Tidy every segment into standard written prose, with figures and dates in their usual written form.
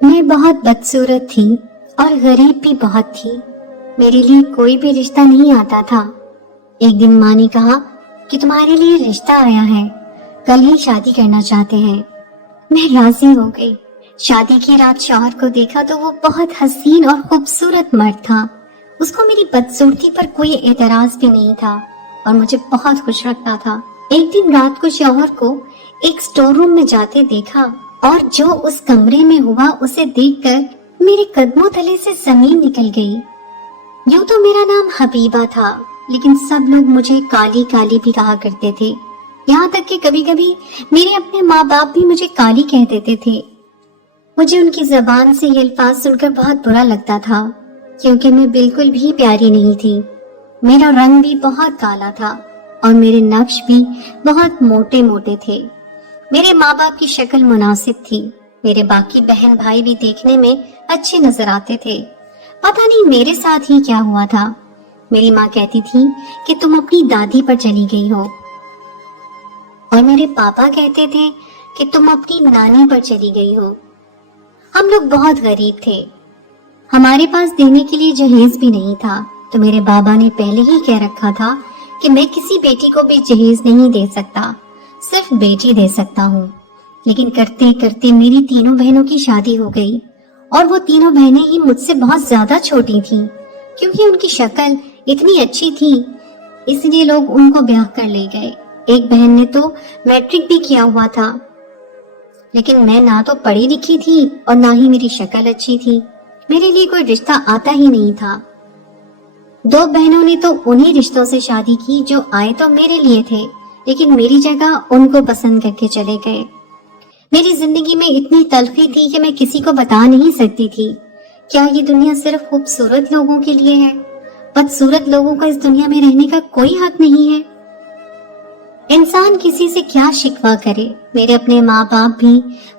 मैं बहुत बदसूरत थी और गरीब भी बहुत थी। मेरे लिए कोई भी रिश्ता नहीं आता था। एक दिन माँ ने कहा कि तुम्हारे लिए रिश्ता आया है, कल ही शादी करना चाहते हैं। मैं राजी हो गई। शादी की रात शौहर को देखा तो वो बहुत हसीन और खूबसूरत मर्द था। उसको मेरी बदसूरती पर कोई एतराज भी नहीं था और मुझे बहुत खुश रखता था। एक दिन रात को शौहर को एक स्टोर रूम में जाते देखा और जो उस कमरे में हुआ उसे देखकर मेरे कदमों तले से जमीन निकल गई। यूं तो मेरा नाम हबीबा था, लेकिन सब लोग मुझे काली काली भी कहा करते थे। यहाँ तक कि कभी कभी मेरे अपने माँ बाप भी मुझे काली कह देते थे। मुझे उनकी जबान से ये अल्फाज सुनकर बहुत बुरा लगता था, क्योंकि मैं बिल्कुल भी प्यारी नहीं थी। मेरा रंग भी बहुत काला था और मेरे नक्श भी बहुत मोटे मोटे थे। मेरे माँ बाप की शक्ल मुनासिब थी। मेरे बाकी बहन भाई भी देखने में अच्छे नजर आते थे। पता नहीं मेरे साथ ही क्या हुआ था। मेरी माँ कहती थी कि तुम अपनी दादी पर चली गई हो, और मेरे पापा कहते थे कि तुम अपनी नानी पर चली गई हो। हम लोग बहुत गरीब थे। हमारे पास देने के लिए जहेज भी नहीं था, तो मेरे बाबा ने पहले ही कह रखा था कि मैं किसी बेटी को भी जहेज नहीं दे सकता, सिर्फ बेटी दे सकता हूँ। लेकिन करते करते मेरी तीनों बहनों की शादी हो गई, और वो तीनों बहनें ही मुझसे बहुत ज्यादा छोटी थीं, क्योंकि उनकी शक्ल इतनी अच्छी थी, इसलिए लोग उनको ब्याह कर ले गए। एक बहन ने तो मैट्रिक भी किया हुआ था, लेकिन मैं ना तो पढ़ी लिखी थी और ना ही मेरी शक्ल अच्छी थी। मेरे लिए कोई रिश्ता आता ही नहीं था। दो बहनों ने तो उन्हीं रिश्तों से शादी की जो आए तो मेरे लिए थे, लेकिन मेरी जगह उनको पसंद करके चले गए। मेरी जिंदगी में इतनी तलखी थी कि मैं किसी को बता नहीं सकती थी। क्या ये दुनिया सिर्फ खूबसूरत लोगों के लिए है? बदसूरत लोगों का इस दुनिया में रहने का कोई हक नहीं है। इंसान किसी से क्या शिकवा करे। मेरे अपने माँ बाप भी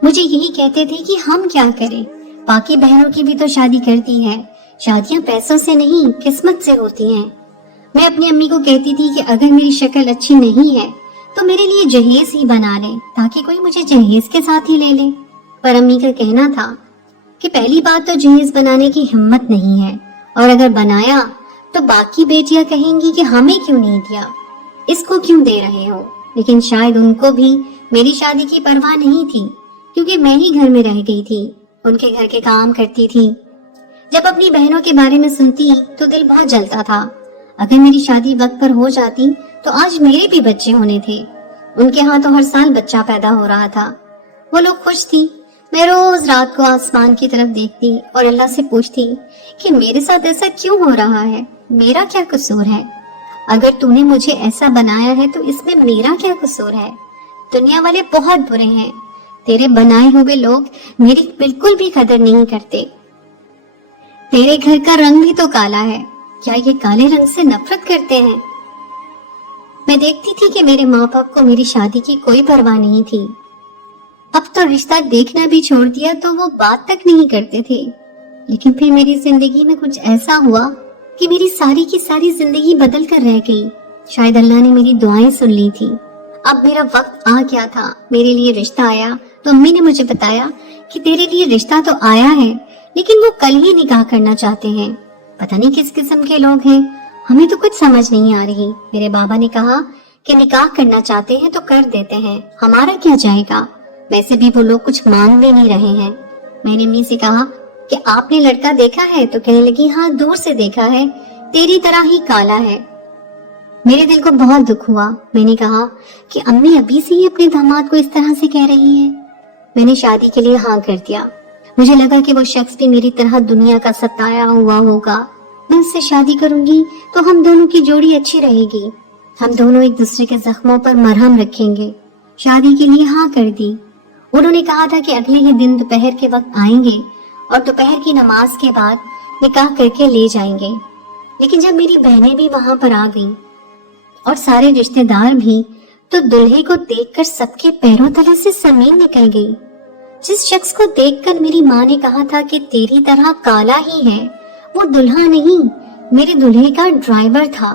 मुझे यही कहते थे कि हम क्या करें, बाकी बहनों की भी तो शादी करती है। शादियां पैसों से नहीं, किस्मत से होती हैं। मैं अपनी अम्मी को कहती थी कि अगर मेरी शक्ल अच्छी नहीं है तो मेरे लिए जहेज ही बना ले, ताकि कोई मुझे जहेज के साथ ही ले ले। पर अम्मी का कहना था कि पहली बात तो जहेज बनाने की हिम्मत नहीं है, और अगर बनाया तो बाकी बेटियां कहेंगी कि हमें क्यों नहीं दिया, इसको क्यों दे रहे हो। लेकिन शायद उनको भी मेरी शादी की परवाह नहीं थी, क्योंकि मैं ही घर में रह गई थी, उनके घर के काम करती थी। जब अपनी बहनों के बारे में सुनती तो दिल बहुत जलता था। अगर मेरी शादी वक्त पर हो जाती तो आज मेरे भी बच्चे होने थे। उनके यहाँ तो हर साल बच्चा पैदा हो रहा था। वो लोग खुश थी। मैं रोज रात को आसमान की तरफ देखती और अल्लाह से पूछती कि मेरे साथ ऐसा क्यों हो रहा है, मेरा क्या कसूर है? अगर तूने मुझे ऐसा बनाया है तो इसमें मेरा क्या कसूर है? दुनिया वाले बहुत बुरे हैं। तेरे बनाए हुए लोग मेरी बिल्कुल भी कदर नहीं करते। तेरे घर का रंग भी तो काला है, क्या ये काले रंग से नफरत करते हैं? मैं देखती थी कि मेरे माँ बाप को मेरी शादी की कोई परवाह नहीं थी। अब तो रिश्ता देखना भी छोड़ दिया तो वो बात तक नहीं करते थे। लेकिन फिर मेरी जिंदगी में कुछ ऐसा हुआ कि मेरी सारी की सारी जिंदगी बदल कर रह गई। शायद अल्लाह ने मेरी दुआएं सुन ली थी। अब मेरा वक्त आ गया था, मेरे लिए रिश्ता आया तो अम्मी ने मुझे बताया कि तेरे लिए रिश्ता तो आया है, लेकिन वो कल ही निकाह करना चाहते हैं। पता नहीं किस किस्म के लोग हैं, हमें तो कुछ समझ नहीं आ रही। मेरे बाबा ने कहा कि निकाह करना चाहते हैं तो कर देते हैं, हमारा क्या जाएगा। वैसे भी वो लोग कुछ मांग भी नहीं रहे हैं। मैंने अम्मी से कहा कि आपने लड़का देखा है? तो कहने लगी हाँ, दूर से देखा है, तेरी तरह ही काला है। मेरे दिल को बहुत दुख हुआ। मैंने कहा कि अम्मी अभी से ही अपने दामाद को इस तरह से कह रही है। मैंने शादी के लिए हाँ कर दिया। मुझे लगा कि वो शख्स भी मेरी तरह दुनिया का सताया हुआ होगा। मैं उससे शादी करूंगी तो हम दोनों की जोड़ी अच्छी रहेगी। हम दोनों एक दूसरे के जख्मों पर मरहम रखेंगे। शादी के लिए हाँ कर दी। उन्होंने कहा था कि अगले ही दिन दोपहर के वक्त आएंगे और दोपहर की नमाज के बाद निकाह करके ले जाएंगे। लेकिन जब मेरी बहनें भी वहां पर आ गईं और सारे रिश्तेदार भी, तो दुल्हे को देखकर सबके पैरों तले से जमीन निकल गई। जिस शख्स को देखकर मेरी माँ ने कहा था कि तेरी तरह काला ही है, वो दुल्हा नहीं, मेरे दुल्हे का ड्राइवर था।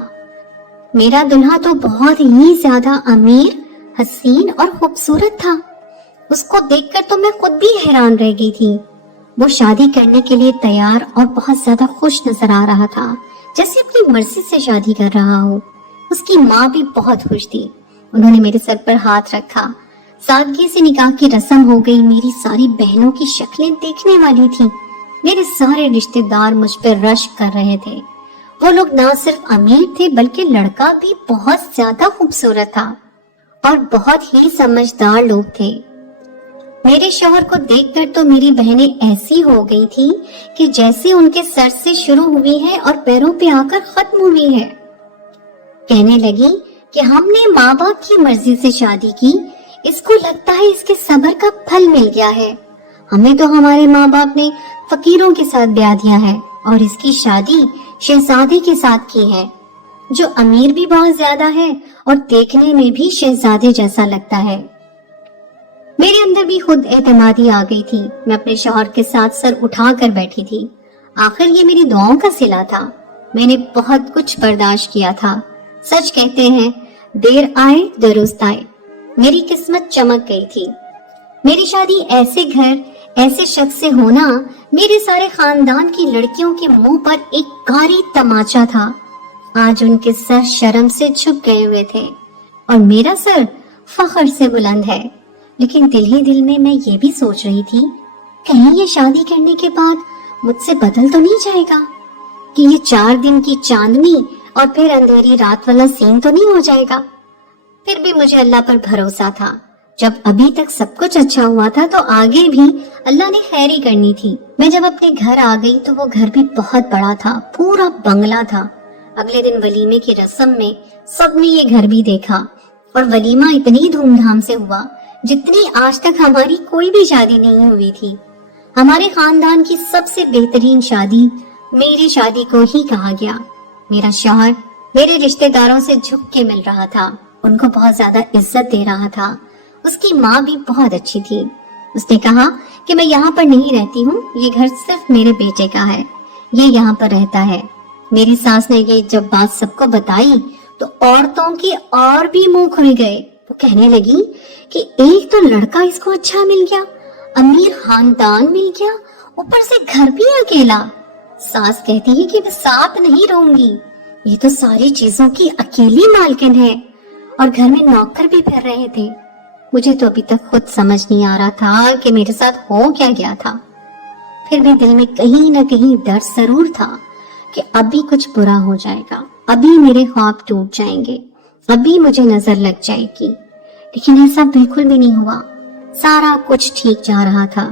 मेरा दुल्हा तो बहुत ही ज्यादा अमीर, हसीन और खूबसूरत था। उसको देखकर तो मैं खुद भी हैरान रह गई थी। वो शादी करने के लिए तैयार और बहुत ज्यादा खुश नजर आ रहा था, जैसे अपनी मर्जी से शादी कर रहा हो। उसकी माँ भी बहुत खुश थी। उन्होंने मेरे सर पर हाथ रखा। सादगी से निकाह की रस्म हो गई। मेरी सारी बहनों की शक्लें देखने वाली थी। मेरे सारे रिश्तेदार मुझ पर रश कर रहे थे। वो लोग ना सिर्फ अमीर थे बल्कि लड़का भी बहुत ज्यादा खूबसूरत था और बहुत ही समझदार लोग थे। मेरे शौहर को देखकर तो मेरी बहनें ऐसी हो गई थी कि जैसे उनके सर से शुरू हुई है और पैरों पे आकर खत्म हुई है। कहने लगी कि हमने माँ बाप की मर्जी से शादी की, इसको लगता है इसके सब्र का फल मिल गया है। हमें तो हमारे माँ बाप ने फकीरों के साथ ब्याह दिया है और इसकी शादी शहजादे के साथ की है, जो अमीर भी बहुत ज्यादा है और देखने में भी शहजादे जैसा लगता है। मेरे अंदर भी खुद एतमादी आ गई थी। मैं अपने शौहर के साथ सर उठा कर बैठी थी। आखिर ये मेरी दुआओं का सिला था। मैंने बहुत कुछ बर्दाश्त किया था। सच कहते हैं, देर आए दुरुस्त आए। मेरी किस्मत चमक गई थी। मेरी शादी ऐसे घर, ऐसे शख्स से होना मेरे सारे खानदान की लड़कियों के मुंह पर एक कारी तमाचा था। आज उनके सर शर्म से झुक गए हुए थे और मेरा सर फख्र से बुलंद है। लेकिन दिल ही दिल में मैं ये भी सोच रही थी, कहीं ये शादी करने के बाद मुझसे बदल तो नहीं जाएगा, कि ये 4 दिन की चांदनी और फिर अंधेरी रात वाला सीन तो नहीं हो जाएगा। फिर भी मुझे अल्लाह पर भरोसा था। जब अभी तक सब कुछ अच्छा हुआ था तो आगे भी अल्लाह ने खैर ही करनी थी। मैं जब अपने घर आ गई तो वो घर भी बहुत बड़ा था, पूरा बंगला था। अगले दिन वलीमे की रस्म में सबने ये घर भी देखा और वलीमा इतनी धूमधाम से हुआ जितनी आज तक हमारी कोई भी शादी नहीं हुई थी। हमारे खानदान की सबसे बेहतरीन शादी मेरी शादी को ही कहा गया। मेरा शौहर मेरे रिश्तेदारों से झुक के मिल रहा था, उनको बहुत ज्यादा इज्जत दे रहा था। उसकी माँ भी बहुत अच्छी थी। उसने कहा कि मैं यहाँ पर नहीं रहती हूँ, ये घर सिर्फ मेरे बेटे का है, ये यहाँ पर रहता है। मेरी सास ने ये जब बात सबको बताई तो औरतों के और भी मुंह खुल गए। वो कहने लगी कि एक तो लड़का इसको अच्छा मिल गया, अमीर खानदान मिल गया, ऊपर से घर भी अकेला। सास कहती है कि मैं साथ नहीं रहूंगी, ये तो सारी चीजों की अकेली मालकिन है, और घर में नौकर भी फिर रहे थे। मुझे तो अभी तक खुद समझ नहीं आ रहा था कि मेरे साथ हो क्या गया था। फिर भी दिल में कहीं न कहीं डर जरूर था कि अभी कुछ बुरा हो जाएगा, अभी मेरे ख्वाब टूट जाएंगे, अभी मुझे नजर लग जाएगी। लेकिन ऐसा बिल्कुल भी नहीं हुआ। सारा कुछ ठीक जा रहा था।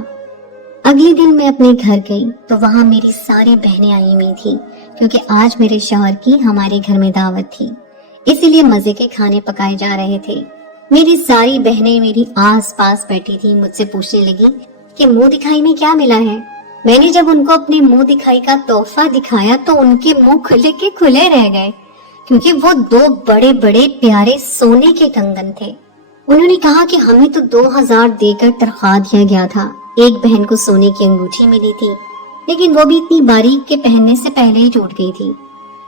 अगले दिन मैं अपने घर गई तो वहां मेरी सारी बहनें आई हुई थी, क्योंकि आज मेरे शौहर की हमारे घर में दावत थी, इसीलिए मजे के खाने पकाए जा रहे थे। मेरी सारी बहनें मेरी आस पास बैठी थी। मुझसे पूछने लगी कि मुंह दिखाई में क्या मिला है। मैंने जब उनको अपने मुंह दिखाई का तोहफा दिखाया तो उनके मुंह खुले के खुले रह गए, क्योंकि वो 2 बड़े बड़े प्यारे सोने के कंगन थे। उन्होंने कहा कि हमें तो 2000 देकर तनख्वाह दिया गया था। एक बहन को सोने की अंगूठी मिली थी, लेकिन वो भी इतनी बारीक के पहनने से पहले ही टूट गई थी।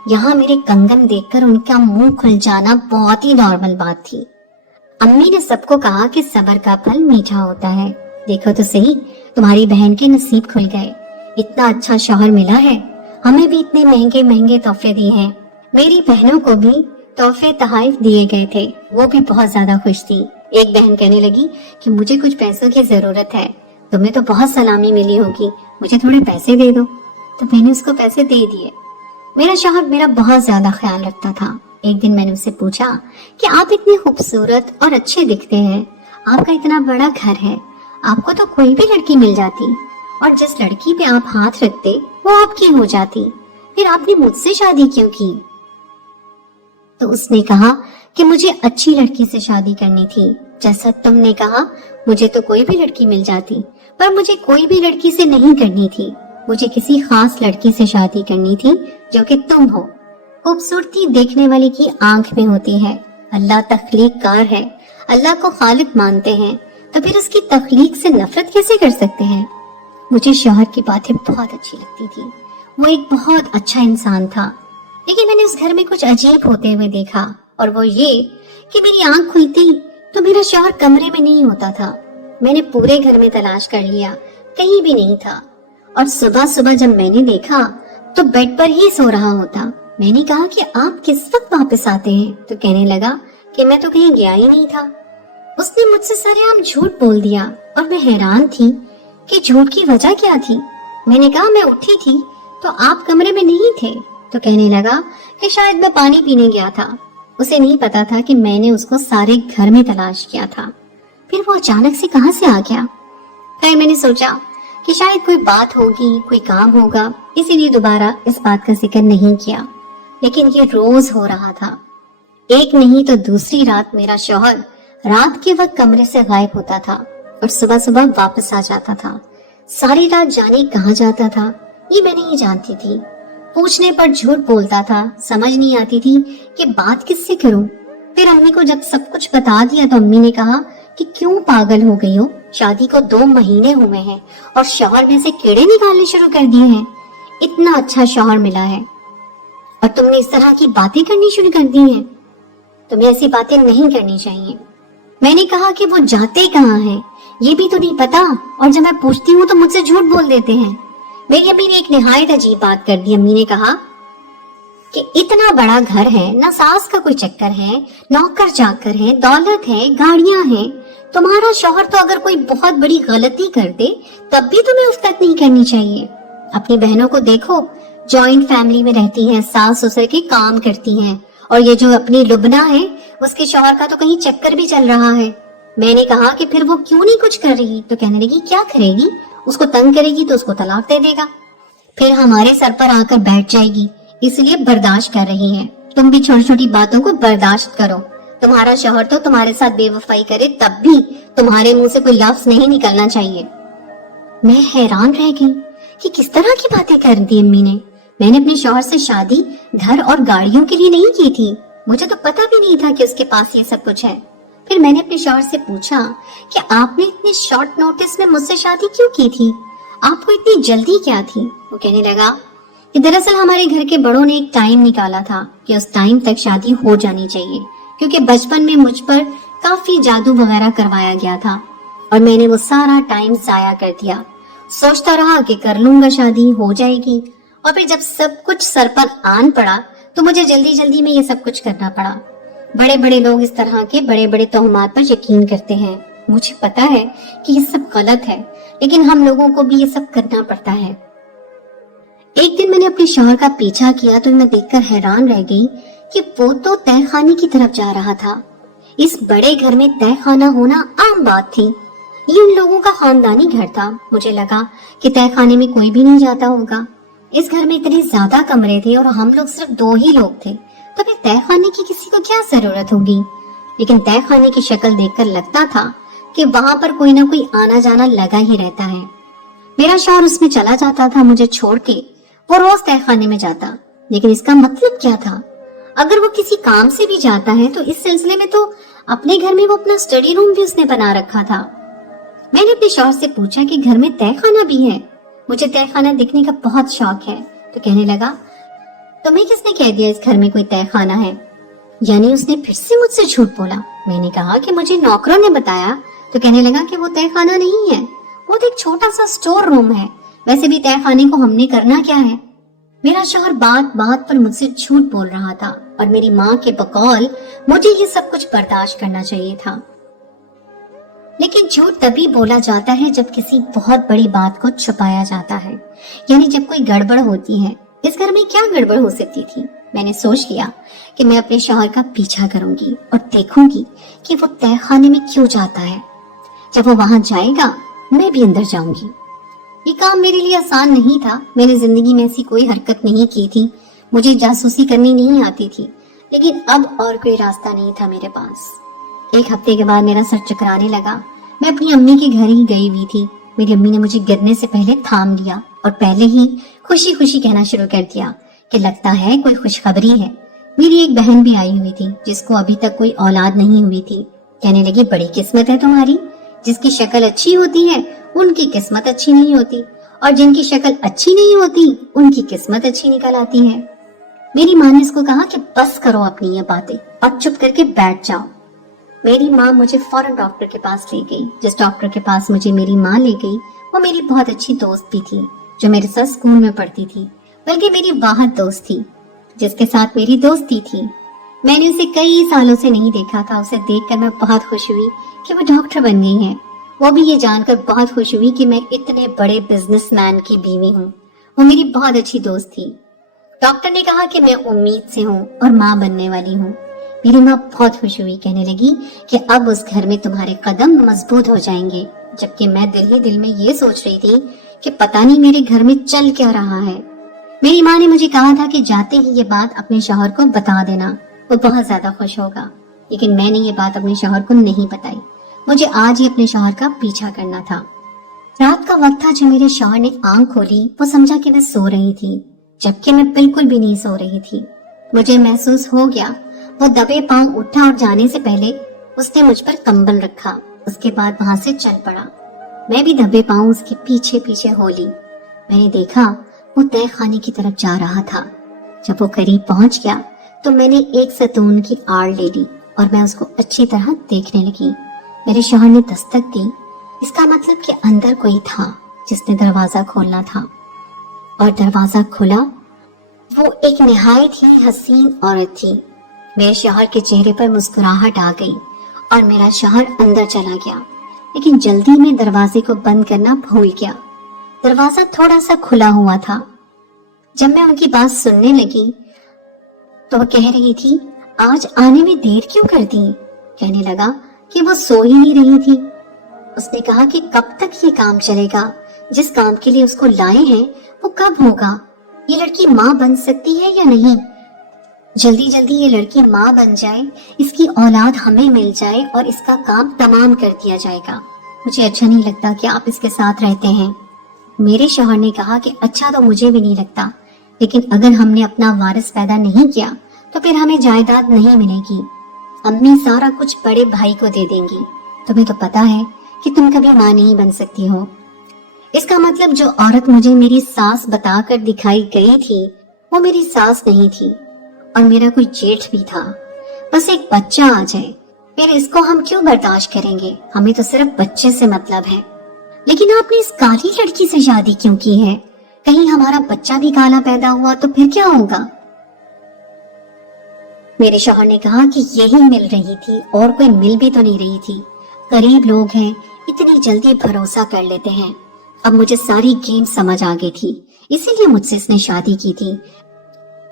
यहाँ मेरे कंगन देखकर उनका मुंह खुल जाना बहुत ही नॉर्मल बात थी। अम्मी ने सबको कहा कि सब्र का फल मीठा होता है। देखो तो सही, तुम्हारी बहन के नसीब खुल गए, इतना अच्छा शौहर मिला है। हमें भी इतने महंगे महंगे तोहफे दिए हैं। मेरी बहनों को भी तोहफे तहाइफ दिए गए थे, वो भी बहुत ज्यादा खुश थी। एक बहन कहने लगी कि मुझे कुछ पैसों की जरूरत है, तुम्हें तो बहुत सलामी मिली होगी, मुझे थोड़े पैसे दे दो। तो मैंने उसको पैसे दे दिए। मेरा शौहर मेरा बहुत ज्यादा ख्याल रखता था। एक दिन मैंने उससे पूछा कि आप इतने खूबसूरत और अच्छे दिखते हैं, आपका इतना बड़ा घर है, आपको तो कोई भी लड़की मिल जाती, और जिस लड़की पे आप हाथ रखते वो आपकी हो जाती, फिर आपने मुझसे शादी क्यों की? तो उसने कहा कि मुझे अच्छी लड़की से शादी करनी थी। जैसा तुमने कहा, मुझे तो कोई भी लड़की मिल जाती, पर मुझे कोई भी लड़की से नहीं करनी थी। मुझे किसी खास लड़की से शादी करनी थी जो कि तुम हो। खूबसूरती देखने वाले की आंख में होती है। अल्लाह तख्लीककार है, अल्लाह को खालिक मानते हैं, तो फिर उसकी तख्लीक से नफरत कैसे कर सकते हैं? मुझे शौहर की बातें बहुत अच्छी लगती थी। वो एक बहुत अच्छा इंसान था, लेकिन मैंने उस घर में कुछ अजीब होते हुए देखा, और वो ये कि मेरी आंख खुलती तो मेरा शौहर कमरे में नहीं होता था। मैंने पूरे घर में तलाश कर लिया, कहीं भी नहीं था। और सुबह सुबह जब मैंने देखा तो बेड पर ही सो रहा होता। मैंने कहा कि आप किस वक्त वापस आते हैं? तो कहने लगा कि मैं तो कहीं गया ही नहीं था। उसने मुझसे सरेआम झूठ बोल दिया और मैं हैरान थी कि झूठ की वजह क्या थी। मैंने कहा मैं उठी थी तो आप कमरे में नहीं थे। तो कहने लगा कि शायद मैं पानी पीने गया था। उसे नहीं पता था कि मैंने उसको सारे घर में तलाश किया था। फिर वो अचानक से कहां से आ गया? फिर मैंने सोचा कि शायद कोई बात होगी, कोई काम होगा, इसीलिए दोबारा इस बात का जिक्र नहीं किया। लेकिन ये रोज हो रहा था। एक नहीं तो दूसरी रात मेरा शौहर रात के वक्त कमरे से गायब होता था और सुबह सुबह वापस आ जाता था। सारी रात जाने कहाँ जाता था ये मैं नहीं जानती थी। पूछने पर झूठ बोलता था। समझ नहीं आती थी कि बात किससे करूं। फिर अम्मी को जब सब कुछ बता दिया तो अम्मी ने कहा कि क्यों पागल हो गई हो? शादी को 2 महीने हुए हैं और शौहर में से कीड़े निकालने शुरू कर दिए हैं। इतना अच्छा शौहर मिला है और तुमने इस तरह की बातें करनी शुरू कर दी हैं। तुम्हें ऐसी बातें नहीं करनी चाहिए। मैंने कहा कि वो जाते कहाँ हैं ये भी तो नहीं पता, और जब मैं पूछती हूँ तो मुझसे झूठ बोल देते हैं। मेरी अम्मी ने एक निहायत अजीब बात कर दी। अम्मी ने कहा कि इतना बड़ा घर है, ना सास का कोई चक्कर है, नौकर चाकर है, दौलत है, गाड़ियां हैं। तुम्हारा शौहर तो अगर कोई बहुत बड़ी गलती कर दे तब भी तुम्हें उस तक नहीं करनी चाहिए। अपनी बहनों को देखो, जॉइंट फैमिली में रहती हैं, सास ससुर के काम करती हैं, और ये जो अपनी लुबना है उसके शौहर का तो कहीं चक्कर भी चल रहा है। मैंने कहा कि फिर वो क्यों नहीं कुछ कर रही? तो कहने लगी क्या करेगी, उसको तंग करेगी तो उसको तलाक दे देगा, फिर हमारे सर पर आकर बैठ जाएगी, इसलिए बर्दाश्त कर रही है। तुम भी छोटी छोटी बातों को बर्दाश्त करो। तुम्हारा शौहर तो तुम्हारे साथ बेवफाई करे तब भी तुम्हारे मुंह से कोई लफ्ज नहीं निकलना चाहिए। मैं हैरान रह गई कि किस तरह की बातें कर दी अम्मी ने। मैंने अपने शौहर से शादी घर और गाड़ियों के लिए नहीं की थी। मुझे तो पता भी नहीं था कि उसके पास ये सब कुछ है। फिर मैंने अपने शौहर से पूछा कि आपने इतने शॉर्ट नोटिस में मुझसे शादी क्यों की थी? आपको इतनी जल्दी क्या थी? वो कहने लगा कि दरअसल हमारे घर के बड़ों ने एक टाइम निकाला था कि उस टाइम तक शादी हो जानी चाहिए, क्योंकि बचपन में मुझ पर काफी जादू वगैरह करवाया गया था और मैंने वो सारा टाइम जाया कर दिया। सोचता रहा कि कर लूंगा, शादी हो जाएगी, और फिर जब सब कुछ सर पर आन पड़ा तो मुझे जल्दी जल्दी में ये सब कुछ करना पड़ा। बड़े बड़े लोग इस तरह के बड़े बड़े तोहमात पर यकीन करते हैं। मुझे पता है कि ये सब गलत है, लेकिन हम लोगों को भी ये सब करना पड़ता है। एक दिन मैंने अपने शौहर का पीछा किया तो मैं देखकर हैरान रह गई कि वो तो तहखाने की तरफ जा रहा था। इस बड़े घर में तहखाना होना आम बात थी। ये उन लोगों का खानदानी घर था। मुझे लगा कि तहखाने में कोई भी नहीं जाता होगा। इस घर में इतने ज्यादा कमरे थे और हम लोग सिर्फ 2 ही लोग थे, तो फिर तहखाने की किसी को क्या जरूरत होगी? लेकिन तहखाने की शक्ल देखकर लगता था कि वहां पर कोई ना कोई आना जाना लगा ही रहता है। मेरा शौहर उसमें चला जाता था मुझे छोड़ के। वो रोज तहखाने में जाता, लेकिन इसका मतलब क्या था? अगर वो किसी काम से भी जाता है तो इस सिलसिले में तो अपने घर में वो अपना स्टडी रूम भी उसने बना रखा था। मैंने अपने शौहर से पूछा कि घर में तहखाना भी है? मुझे तहखाना देखने का बहुत शौक है। तो कहने लगा तुम्हें किसने कह दिया इस घर में कोई तहखाना है? यानी उसने फिर से मुझसे झूठ बोला। मैंने कहा कि मुझे नौकरों ने बताया। तो कहने लगा कि वो तहखाना नहीं है, वो तो एक छोटा सा स्टोर रूम है। वैसे भी तहखाने को हमने करना क्या है? मेरा शौहर बात बात पर मुझसे झूठ बोल रहा था और मेरी माँ के बकौल मुझे ये सब कुछ बर्दाश्त करना चाहिए था। लेकिन झूठ तभी बोला जाता है जब किसी बहुत बड़ी बात को छुपाया जाता है, यानी जब कोई गड़बड़ होती है। इस घर में क्या गड़बड़ हो सकती थी? मैंने सोच लिया कि मैं अपने शौहर का पीछा करूंगी और देखूंगी कि वो तहखाने में क्यों जाता है। जब वो वहां जाएगा मैं भी अंदर जाऊंगी। ये काम मेरे लिए आसान नहीं था। मैंने जिंदगी में ऐसी कोई हरकत नहीं की थी। मुझे जासूसी करनी नहीं आती थी, लेकिन अब और कोई रास्ता नहीं था मेरे पास। 1 हफ्ते के बाद मेरा सर चकराने लगा। मैं अपनी अम्मी के घर ही गई हुई थी। मेरी अम्मी ने मुझे गिरने से पहले थाम लिया और पहले ही खुशी खुशी कहना शुरू कर दिया कि लगता है कोई खुशखबरी है। मेरी एक बहन भी आई हुई थी जिसको अभी तक कोई औलाद नहीं हुई थी। कहने लगी बड़ी किस्मत है तुम्हारी, जिसकी शक्ल अच्छी होती है उनकी किस्मत अच्छी नहीं होती, और जिनकी शक्ल अच्छी नहीं होती उनकी किस्मत अच्छी निकल आती है। मेरी माँ ने उसको कहा कि बस करो अपनी ये बातें और चुप करके बैठ जाओ। मेरी माँ मुझे फौरन डॉक्टर के पास ले गई। जिस डॉक्टर के पास मुझे मेरी माँ ले गई वो मेरी बहुत अच्छी दोस्त भी थी। जो मेरे साथ स्कूल में पढ़ती थी, बल्कि मेरी वाहद दोस्त थी जिसके साथ मेरी दोस्ती थी। मैंने उसे कई सालों से नहीं देखा था। उसे देखकर मैं बहुत खुश हुई कि वो डॉक्टर बन गई है। वो भी ये जानकर बहुत खुश हुई कि मैं इतने बड़े बिजनेसमैन की बीवी हूँ। वो मेरी बहुत अच्छी दोस्त थी। डॉक्टर ने कहा कि मैं उम्मीद से हूँ और माँ बनने वाली हूँ। मेरी माँ बहुत खुश हुई, कहने लगी कि अब उस घर में तुम्हारे कदम मजबूत हो जाएंगे। जबकि मैं दिल ही दिल में ये सोच रही थी कि पता नहीं मेरे घर में चल क्या रहा है। मेरी माँ ने मुझे कहा था कि जाते ही ये बात अपने शौहर को बता देना, वो बहुत ज्यादा खुश होगा। लेकिन मैंने ये बात अपने शौहर को नहीं बताई। मुझे आज ही अपने शौहर का पीछा करना था। रात का वक्त था जब मेरे शौहर ने आंख खोली। वो समझा कि मैं सो रही थी, जबकि मैं बिल्कुल भी नहीं सो रही थी। मुझे महसूस हो गया। वो दबे पांव उठा और जाने से पहले उसने मुझ पर कंबल रखा। उसके बाद वहां से चल पड़ा। मैं भी दबे पांव उसके पीछे पीछे हो ली। मैंने देखा वो तय खाने की तरफ जा रहा था। जब वो करीब पहुंच गया तो मैंने एक सतून की आड़ ले ली और मैं उसको अच्छी तरह देखने लगी। मेरे शौहर ने दस्तक दी। इसका मतलब कि अंदर कोई था जिसने दरवाजा खोलना था, और दरवाजा खुला। वो एक निहायत ही हसीन औरत थी। मेरे शौहर के चेहरे पर मुस्कुराहट आ गई और मेरा शौहर अंदर चला गया, लेकिन जल्दी में दरवाजे को बंद करना भूल गया। दरवाजा थोड़ा सा खुला हुआ था। जब मैं उनकी बात सुनने लगी तो वो कह रही थी, आज आने में देर क्यों कर दी? कहने लगा कि वो सो ही नहीं रही थी। उसने कहा कि कब तक ये काम चलेगा? जिस काम के लिए उसको लाए हैं वो कब होगा? ये लड़की माँ बन सकती है या नहीं? जल्दी जल्दी ये लड़की माँ बन जाए, इसकी औलाद हमें मिल जाए और इसका काम तमाम कर दिया जाएगा। मुझे अच्छा नहीं लगता कि आप इसके साथ रहते हैं। मेरे शौहर ने कहा कि अच्छा तो मुझे भी नहीं लगता, लेकिन अगर हमने अपना वारिस पैदा नहीं किया तो फिर हमें जायदाद नहीं मिलेगी। अम्मी सारा कुछ बड़े भाई को दे देंगी। तुम्हें तो पता है कि तुम कभी माँ नहीं बन सकती हो। इसका मतलब जो औरत मुझे मेरी सास बताकर दिखाई गई थी वो मेरी सास नहीं थी और मेरा कोई जेठ भी था। बस एक बच्चा आ जाए, फिर इसको हम क्यों बर्दाश्त करेंगे? हमें तो सिर्फ बच्चे से मतलब है। लेकिन आपने इस काली लड़की से शादी क्यों की है? कहीं हमारा बच्चा भी काला पैदा हुआ तो फिर क्या होगा? मेरे शौहर ने कहा कि यही मिल रही थी और कोई मिल भी तो नहीं रही थी। गरीब लोग हैं, इतनी जल्दी भरोसा कर लेते हैं। अब मुझे सारी गेम समझ आ गई थी, इसीलिए मुझसे इसने शादी की थी,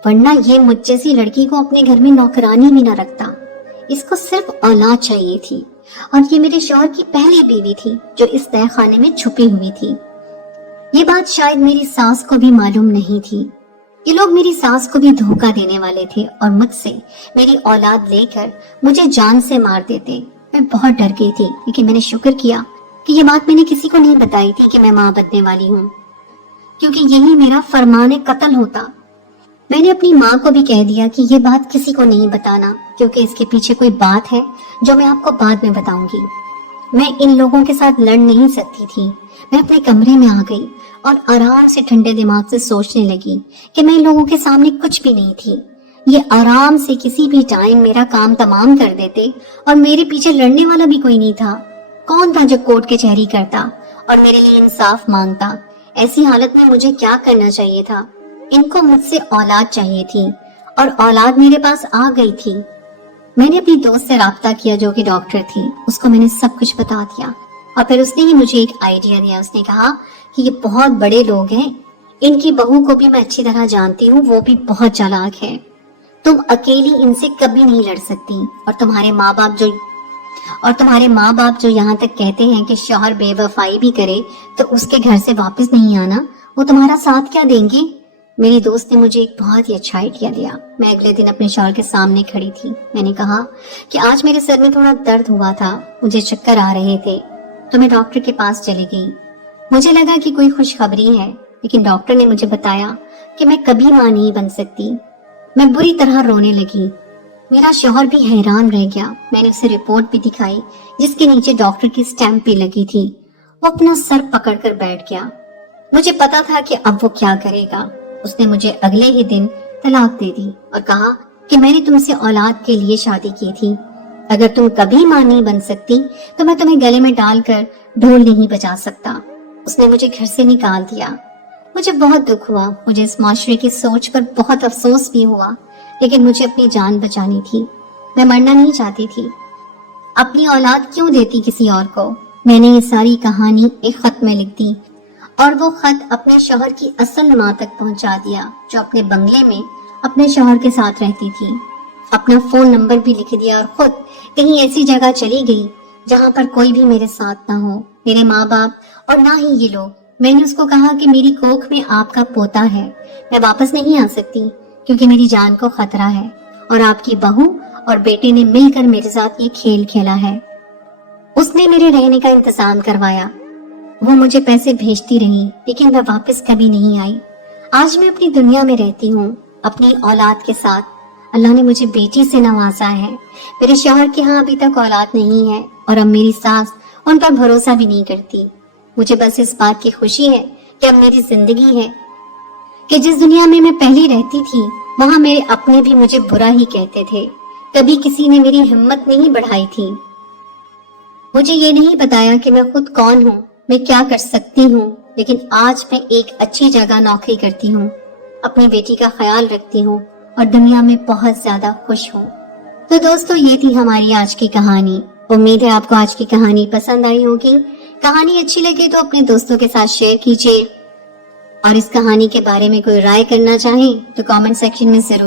वरना ये मुझ जैसी लड़की को अपने घर में नौकरानी भी न रखता। इसको सिर्फ औलाद चाहिए थी और ये मेरे शौहर की पहली बीवी थी जो इस तय खाने में छुपी हुई थी। ये बात शायद मेरी सास को भी मालूम नहीं थी। ये लोग मेरी सास को भी धोखा देने वाले थे और मुझसे मेरी औलाद लेकर मुझे जान से मार देते। मैं बहुत डर गई थी, लेकिन मैंने शुक्र किया कि ये बात मैंने किसी को नहीं बताई थी कि मैं माँ बनने वाली हूँ, क्योंकि यही मेरा फरमाने कत्ल होता। मैंने अपनी माँ को भी कह दिया कि ये बात किसी को नहीं बताना, क्योंकि इसके पीछे कोई बात है जो मैं आपको बाद में बताऊंगी। मैं इन लोगों के साथ लड़ नहीं सकती थी। मैं अपने कमरे में आ गई और आराम से ठंडे दिमाग से सोचने लगी कि मैं इन लोगों के सामने कुछ भी नहीं थी। ये आराम से किसी भी टाइम मेरा काम तमाम कर देते और मेरे पीछे लड़ने वाला भी कोई नहीं था। कौन था जो कोर्ट कचहरी करता और मेरे लिए इंसाफ मांगता? ऐसी हालत में मुझे क्या करना चाहिए था? इनको मुझसे औलाद चाहिए थी और औलाद मेरे पास आ गई थी। मैंने अपनी दोस्त से राब्ता किया जो कि डॉक्टर थी। उसको मैंने सब कुछ बता दिया और फिर उसने ही मुझे एक आइडिया दिया। उसने कहा कि ये बहुत बड़े लोग हैं, इनकी बहू को भी मैं अच्छी तरह जानती हूँ, वो भी बहुत चालाक है। तुम अकेली इनसे कभी नहीं लड़ सकती और तुम्हारे माँ बाप जो यहाँ तक कहते हैं कि शौहर बेवफाई भी करे तो उसके घर से वापस नहीं आना, वो तुम्हारा साथ क्या देंगे? मेरी दोस्त ने मुझे एक बहुत ही अच्छा आइडिया दिया। मैं अगले दिन अपने शौहर के सामने खड़ी थी। मैंने कहा कि आज मेरे सर में थोड़ा दर्द हुआ था, मुझे चक्कर आ रहे थे, तो मैं डॉक्टर के पास चली गई। मुझे लगा कि कोई खुशखबरी है, लेकिन डॉक्टर ने मुझे बताया कि मैं कभी माँ नहीं बन सकती। मैं बुरी तरह रोने लगी। मेरा शौहर भी हैरान रह गया। मैंने उसे रिपोर्ट भी दिखाई जिसके नीचे डॉक्टर की स्टैंप भी लगी थी। वो अपना सर पकड़कर बैठ गया। मुझे पता था कि अब वो क्या करेगा। उसने मुझे अगले ही दिन तलाक दे दी और कहा कि मैंने तुमसे औलाद के लिए शादी की थी। अगर तुम कभी माँ नहीं बन सकती तो मैं तुम्हें गले में डालकर ढोल नहीं बजा सकता। उसने मुझे घर से निकाल दिया। مجھے بہت دکھ ہوا، مجھے اس معاشرے کی سوچ پر بہت افسوس بھی ہوا، لیکن مجھے اپنی جان بچانی تھی، میں مرنا نہیں چاہتی تھی۔ اپنی اولاد کیوں دیتی کسی اور کو؟ میں نے یہ ساری کہانی ایک خط میں لکھ دی اور وہ خط اپنے شوہر کی اصل ماں تک پہنچا دیا، جو اپنے بنگلے میں اپنے شوہر کے ساتھ رہتی تھی۔ اپنا فون نمبر بھی لکھ دیا اور خود کہیں ایسی جگہ چلی گئی جہاں پر کوئی بھی میرے ساتھ نہ ہو، میرے ماں باپ اور نہ ہی یہ لوگ۔ میں نے اس کو کہا کہ میری کوکھ میں آپ کا پوتا ہے، میں واپس نہیں آ سکتی کیونکہ میری جان کو خطرہ ہے، اور آپ کی بہو اور بیٹے نے مل کر میرے ساتھ یہ کھیل کھیلا ہے۔ اس نے میرے رہنے کا انتظام کروایا، وہ مجھے پیسے بھیجتی رہی، لیکن میں واپس کبھی نہیں آئی۔ آج میں اپنی دنیا میں رہتی ہوں، اپنی اولاد کے ساتھ۔ اللہ نے مجھے بیٹی سے نوازا ہے، میرے شوہر کے ہاں ابھی تک اولاد نہیں ہے، اور اب میری ساس ان پر بھروسہ بھی نہیں کرتی۔ مجھے بس اس بات کی خوشی ہے کہ اب میری زندگی ہے، کہ جس دنیا میں پہلی رہتی تھی وہاں میرے اپنے بھی مجھے برا ہی کہتے تھے، کبھی کسی نے میری ہمت نہیں بڑھائی تھی۔ مجھے یہ نہیں بتایا کہ میں خود کون ہوں، میں کیا کر سکتی ہوں، لیکن آج میں ایک اچھی جگہ نوکری کرتی ہوں، اپنی بیٹی کا خیال رکھتی ہوں اور دنیا میں بہت زیادہ خوش ہوں۔ تو دوستو، یہ تھی ہماری آج کی کہانی۔ امید ہے آپ کو آج کی کہانی پسند آئی ہوگی۔ کہانی اچھی لگے تو اپنے دوستوں کے ساتھ شیئر کیجیے، اور اس کہانی کے بارے میں کوئی رائے کرنا چاہیں تو کامنٹ سیکشن میں ضرور